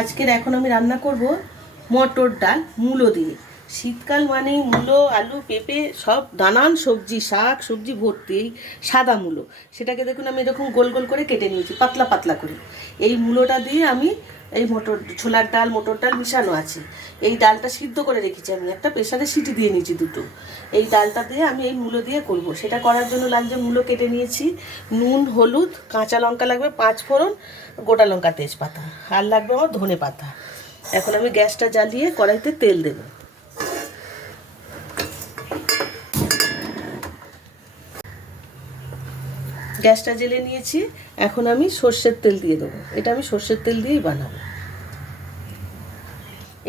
আজকের এখন আমি রান্না করব মটর ডাল মূলো দিয়ে। শীতকাল মানেই মূলো, আলু, পেঁপে সব নানান সবজি, শাক সবজি ভর্তি। এই সাদা মূলো, সেটাকে দেখুন আমি এরকম গোল গোল করে কেটে নিয়েছি, পাতলা পাতলা করে। এই মূলোটা দিয়ে আমি এই ছোলার ডাল, মটর ডাল মিশানো আছে। এই ডালটা সিদ্ধ করে রেখেছি, আমি একটা প্রেসারে সিটি দিয়ে নিয়েছি দুটো। এই ডালটা দিয়ে আমি এই মূলো দিয়ে করব। সেটা করার জন্য লাগছে মূলো কেটে নিয়েছি, নুন, হলুদ, কাঁচা লঙ্কা লাগবে 5 ফোড়ন, গোটা লঙ্কা, তেজপাতা, আর লাগবে আমার ধনে পাতা। এখন আমি গ্যাসটা জ্বালিয়ে কড়াইতে তেল দেব। গ্যাসটা জ্বেলে নিয়েছি, এখন আমি সর্ষের তেল দিয়ে দেবো। এটা আমি সর্ষের তেল দিয়েই বানাবো।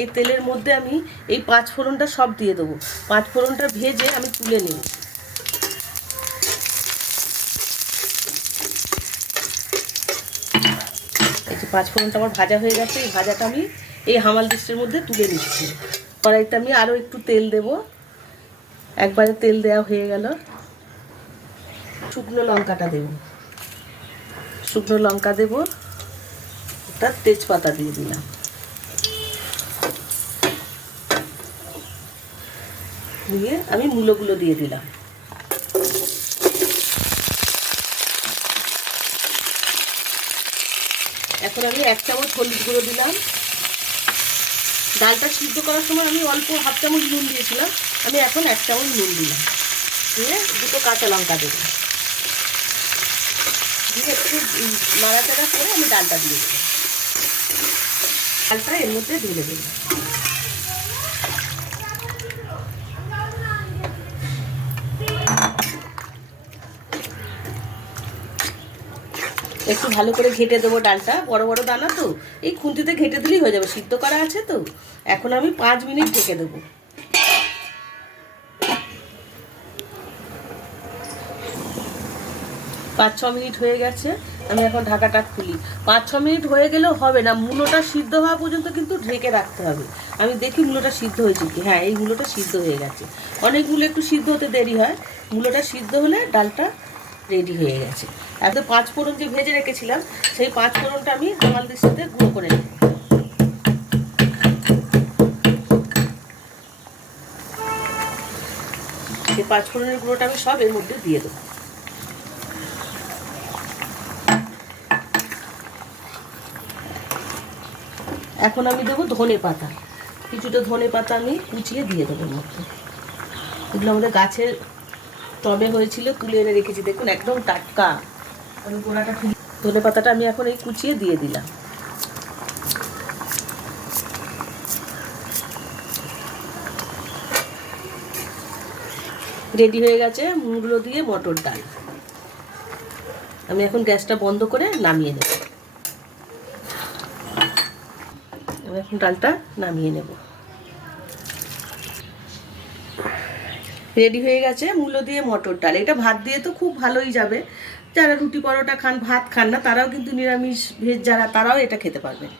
এই তেলের মধ্যে আমি এই 5 ফোড়নটা সব দিয়ে দেবো। 5 ফোড়নটা ভেজে আমি তুলে নেব। এই যে 5 ফোড়নটা আমার ভাজা হয়ে গেছে, এই ভাজাটা আমি এই হামাল ডিশের মধ্যে তুলে নিচ্ছি। কড়াইতে আমি আরও একটু তেল দেব। একবারে তেল দেওয়া হয়ে গেল। শুকনো লঙ্কাটা দেব, শুকনো লঙ্কা দেব, একটা তেজপাতা দিয়ে দিলাম। দিয়ে আমি মূলোগুলো দিয়ে দিলাম। এখন আমি 1 চামচ হলুদ গুঁড়ো দিলাম। ডালটা সিদ্ধ করার সময় আমি অল্প হাফ চামচ নুন দিয়েছিলাম, আমি এখন 1 চামচ নুন দিলাম। দিয়ে দুটো কাঁচা লঙ্কা দেবো, দিয়ে একটু নাড়াচাড়া করে আমি ডালটা দিয়ে দেবো। ডালটা এর মধ্যে ঢেলে দেবো। একটু ভালো করে ঘেঁটে দেবো ডালটা, বড় বড় দানা তো, এই খুন্তিতে ঘেঁটে দিলেই হয়ে যাবে, সিদ্ধ করা আছে তো। এখন আমি 5 মিনিট ঢেকে দেবো। 5-6 মিনিট হয়ে গেছে, আমি এখন ঢাকাটা খুলি। 5-6 মিনিট হয়ে গেলেও হবে না, মূলোটা সিদ্ধ হওয়া পর্যন্ত কিন্তু ঢেকে রাখতে হবে। আমি দেখি মূলোটা সিদ্ধ হয়েছে কি। হ্যাঁ, এই মূলোটা সিদ্ধ হয়ে গেছে। অনেকগুলো একটু সিদ্ধ হতে দেরি হয়, মূলোটা সিদ্ধ হলে ডালটা রেডি হয়ে গেছে। একদম 5 ফোড়ন যে ভেজে রেখেছিলাম, সেই 5 ফোড়নটা আমি হামাল দিস্তাতে গুঁড়ো করে নেব। সেই 5 ফোড়নের গুঁড়োটা আমি সব এর মধ্যে দিয়ে দেবো। এখন আমি দেবো ধনে পাতা, কিছুটা ধনে পাতা আমি কুচিয়ে দিয়ে দেবো এর মধ্যে। এগুলো আমাদের গাছের টবে হয়েছিল, তুলে এনে রেখেছি, দেখুন একদম টাটকা। আমি গোড়াটা ধনে পাতাটা আমি এখন এই কুচিয়ে দিয়ে দিলাম। রেডি হয়ে গেছে মূলো দিয়ে মটর ডাল। আমি এখন গ্যাসটা বন্ধ করে নামিয়ে নেব। আমি এখন ডালটা নামিয়ে নেব। রেডি হয়ে গেছে মূলো দিয়ে মটর ডাল। এটা ভাত দিয়ে তো খুব ভালোই যাবে। যারা রুটি পরোটা খান, ভাত খান না, তারাও কিন্তু নিরামিষ ভেজ যারা, তারাও এটা খেতে পারবেন।